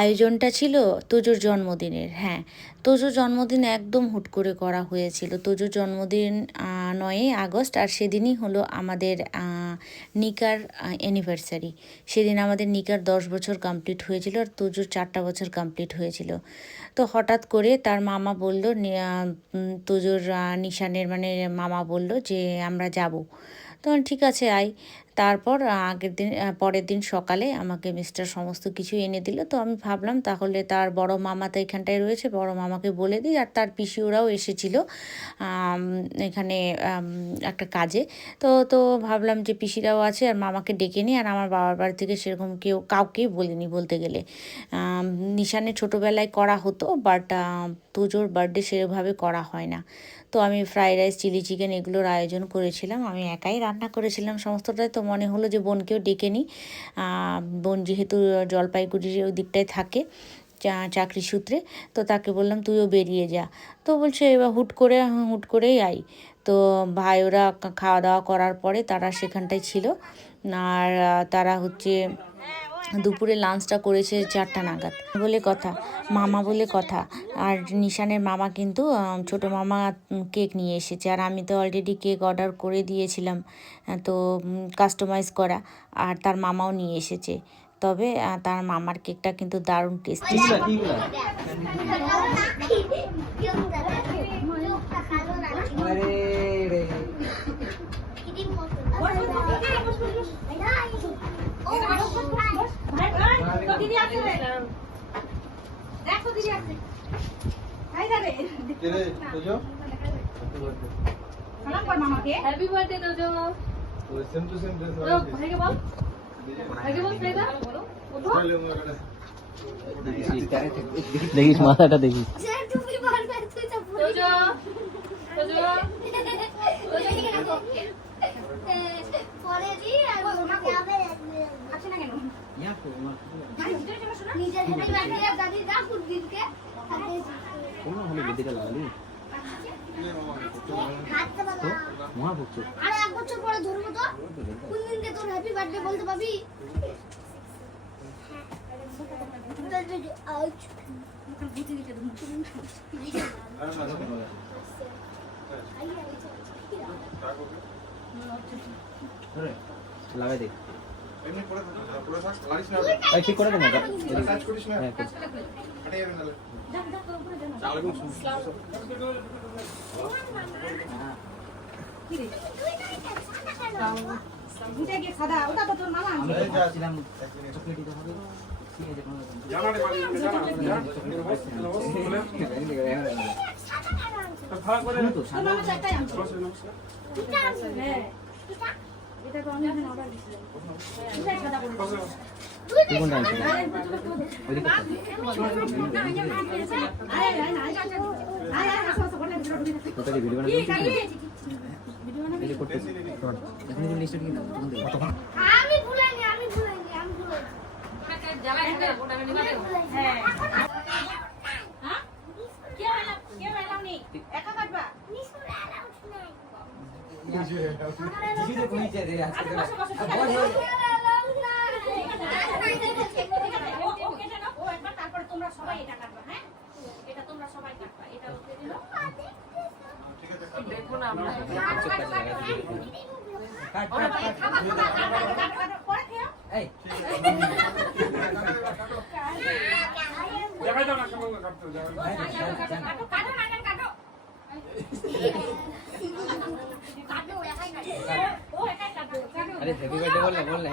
আয়োজনটা ছিল তোজোর জন্মদিনের হ্যাঁ। তোজোর জন্মদিন একদম হুট করে করা হয়েছিল। তোজোর জন্মদিন নয়ই আগস্ট আর সেদিনই হলো আমাদের নিকার অ্যানিভার্সারি সেদিন আমাদের নিকার দশ বছর কমপ্লিট হয়েছিল আর তোজোর চারটা বছর কমপ্লিট হয়েছিল। তো হঠাৎ করে তার মামা বলল তোজোর নিশানের মানে মামা বলল যে আমরা যাব। তখন ঠিক আছে, আয়। তারপর আগের দিন পরের দিন সকালে আমাকে মিস্টার সমস্ত কিছু এনে দিল। তো আমি ভাবলাম তাহলে তার বড় মামা তো এখানটায় রয়েছে, বড় মামাকে বলে দিই। আর তার পিসি ওরাও এসেছিল এখানে একটা কাজে। তো তো ভাবলাম যে পিসিরাও আছে আর মামাকে ডেকে নিই। আর আমার বাবার বাড়ি থেকে সেরকম কেউ কাউকেই বলিনি বলতে গেলে। নিশানে ছোটোবেলায় করা হতো বাট পুজোর বার্থডে সেভাবে করা হয় না। তো আমি ফ্রাইড রাইস চিলি চিকেন এগুলোর আয়োজন করেছিলাম। আমি একাই রান্না করেছিলাম সমস্তটাই। তো মনে হলো যে বোনকেও ডেকে নিই। বোন যেহেতু জলপাইগুড়ির ওই দিকটায় থাকে চাকরি সূত্রে, তো তাকে বললাম, তুইও বেরিয়ে যা। তো বলছে, এবার হুট করে, হুট করেই আই। তো ভাই, ওরা খাওয়া দাওয়া করার পরে তারা সেখানটায় ছিল। আর তারা হচ্ছে দুপুরে লাঞ্চটা করেছে চারটা নাগাদ বলে কথা মামা বলে কথা আর নিশানের মামা কিন্তু ছোট মামা কেক নিয়ে এসেছে আর আমি তো অলরেডি কেক অর্ডার করে দিয়েছিলাম তো কাস্টমাইজ করা আর তার মামাও নিয়ে এসেছে তবে তার মামার কেকটা কিন্তু দারুণ টেস্টি ছিল happy birthday Tojo? Same to same dress ভাইকে বল। ভাইকে বল ফ্রেদা ওঠো দেখিস মাথাটা দেখিস। তোজো তোজো। আছে না কেন নিজের হেঁটে গেছে দাদি দা ফুটদিনকে কোনো হলে বেদিটা লাগালি। মহা ভুগছো আর এক বছর পরে ধরবো তো। কোন দিনকে তোর হ্যাপি বার্থডে বলতে পাবি লাগাই দে। ঠিক করে দে কাজ করিস না। হ্যাঁ কর। তো, সাদা আমি ভুলাইনি আমি ভুলাইনি আমি ভুলাইনি হ্যাঁ কে হলো কে হলো নি একা কাটবা নিশুরে আলাউট নাই কিছুই তো কইছে রে, আজকে তো- বসো বসো আর বল, বল। ও ও কেটে নাও ও একবার তারপরে তোমরা সবাই এটা কাটবা হ্যাঁ এটা তোমরা সবাই কাটবা এটা ওকে দিল দেখো আমরা চোখটা লাগাই দিবি। কাট, কাট, কাট। পরে খেও এই, দেখাই দাও না কেমন কাটতে যাবে ভাই, যান, যান। কাটো কাটো না কাটো কাটো একাই কাটো ও একাই কাটো কাটো আরে হ্যাপি বার্থডে বল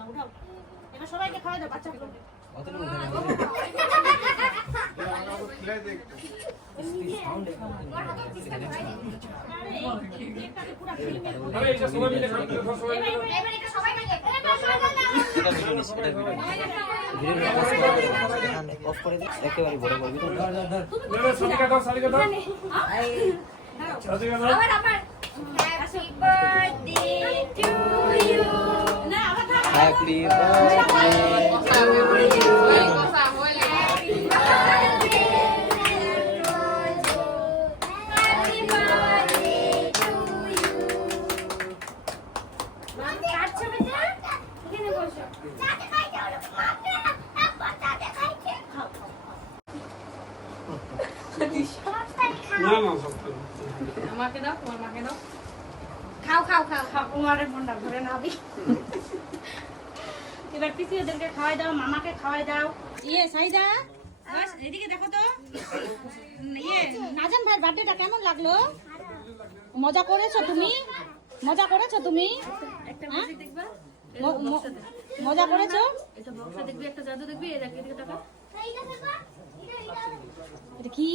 না, উঠাও। এবার সবাইকে খাওয়া দাও বাচ্চাগুলো একেবারে বড় করবি আবার আবার হ্যাপি বার্থডে টু ইউ আমাকে দাও তোমার মাকে দাও খাও খাও খাও খাও। তোমার মনটা ধরে নাবি এবার পিসিদেরকে খাওয়াই দাও মামাকে খাওয়াই দাও। ইয়ে সাইদা বাস এদিকে দেখো তো। ইয়ে নাজান ভাইয়ের বার্থডেটা কেমন লাগল? মজা করেছ তুমি? মজা করেছ তুমি? হ্যাঁ? ম- ম- মজা করেছ? এটা বক্সে দেখবি একটা জাদু দেখবি এই দেখ এদিকে টাকা এটা কি?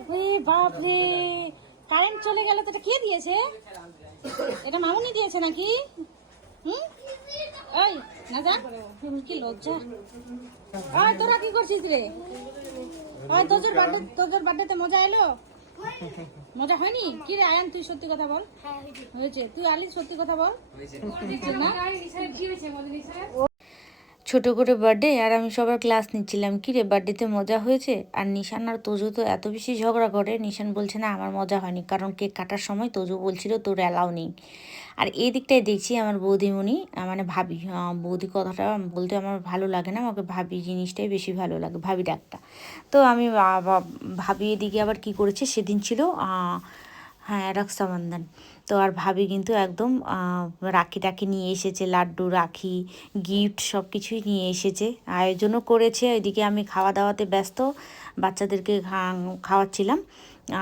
ওরে বাপ রে কারেন্ট চলে গেল তো এটা কে দিয়েছে এটা মামুনি দিয়েছে নাকি হুম ওই না যা কি লজ্জা ওই তোরা কি করছিস রে ওই তোজোর বার্থডে তোজোর বার্থডেতে মজা এলো মজা হয়নি কি রে আয়ান তুই সত্যি কথা বল হয়েছে তুই আলি সত্যি কথা বল না ছোট করে বার্থডে আর আমি সবার ক্লাস নিচ্ছিলাম। কি রে বার্থডেতে মজা হয়েছে? আর নিশান আর তোজো তো এত বেশি ঝগড়া করে, নিশান বলছে, না, আমার মজা হয়নি, কারণ কেক কাটার সময় তোজো বলছিল তোর অ্যালাউ নেই। আর এই দিকটায় দেখছি আমার বৌদিমণি মানে ভাবি বৌদি কথাটা বলতে আমার ভালো লাগে না আমাকে ভাবি জিনিসটাই বেশি ভালো লাগে, ভাবি ডাকটা। তো আমি ভাবি এদিকে আবার কি করেছে, সেদিন ছিল হ্যাঁ রক্ষাবন্ধন তো আর ভাবি কিন্তু একদম রাখি টাকি নিয়ে এসেছে, লাড্ডু, রাখি, গিফট সব কিছুই নিয়ে এসেছে। আয়োজনও করেছে, ওইদিকে আমি খাওয়া দাওয়াতে ব্যস্ত, বাচ্চাদেরকে খাওয়াচ্ছিলাম।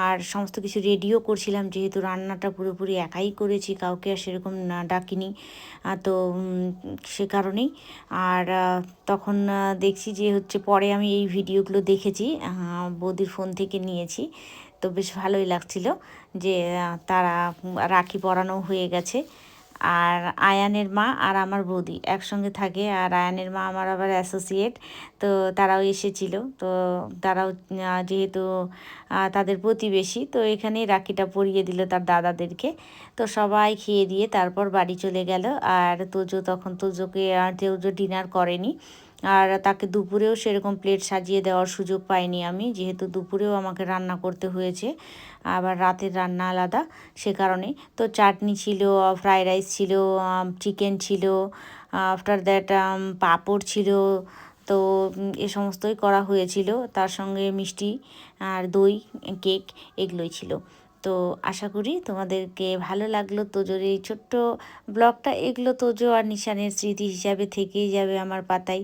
আর সমস্ত কিছু রেডিও করছিলাম, যেহেতু রান্নাটা পুরোপুরি একাই করেছি, কাউকে আর সেরকম না ডাকিনি তো সে কারণেই। আর তখন দেখছি যে হচ্ছে পরে আমি এই ভিডিওগুলো দেখেছি বৌদির ফোন থেকে নিয়েছি। তো বেশ ভালোই লাগছিল যে তারা রাখি পরানো হয়ে গেছে। আর আয়ানের মা আর আমার বৌদি একসঙ্গে থাকে। আর আয়ানের মা আমার আবার অ্যাসোসিয়েট তো তারাও এসেছিল। তো তারাও যেহেতু তাদের প্রতিবেশী, তো এখানেই রাখিটা পরিয়ে দিল তার দাদাদেরকে। তো সবাই খেয়ে দিয়ে তারপর বাড়ি চলে গেল। আর তোজো, তখন তোজোকে আর তোজো ডিনার করেনি। আর তাকে দুপুরেও সেরকম প্লেট সাজিয়ে দেওয়ার সুযোগ পাইনি আমি। যেহেতু দুপুরেও আমাকে রান্না করতে হয়েছে, আবার রাতের রান্না আলাদা সে কারণে তো চাটনি ছিল ফ্রাইড রাইস ছিল চিকেন ছিল আফটার দ্যাট পাঁপড় ছিল, তো এ সমস্তই করা হয়েছিল। তার সঙ্গে মিষ্টি আর দই কেক এগুলোই ছিল। তো আশা করি তোমাদেরকে ভালো লাগল তোজোর এই ছোট্ট ব্লগটা। এগুলো তোজো আর নিশানের স্মৃতি হিসাবে থেকেই যাবে আমার পাতায়,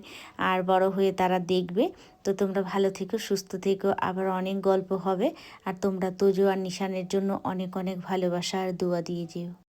আর বড় হয়ে তারা দেখবে। তো তোমরা ভালো থেকো, সুস্থ থেকো, আবার অনেক গল্প হবে। আর তোমরা তোজো আর নিশানের জন্য অনেক অনেক ভালোবাসা আর দোয়া দিয়ে যেও।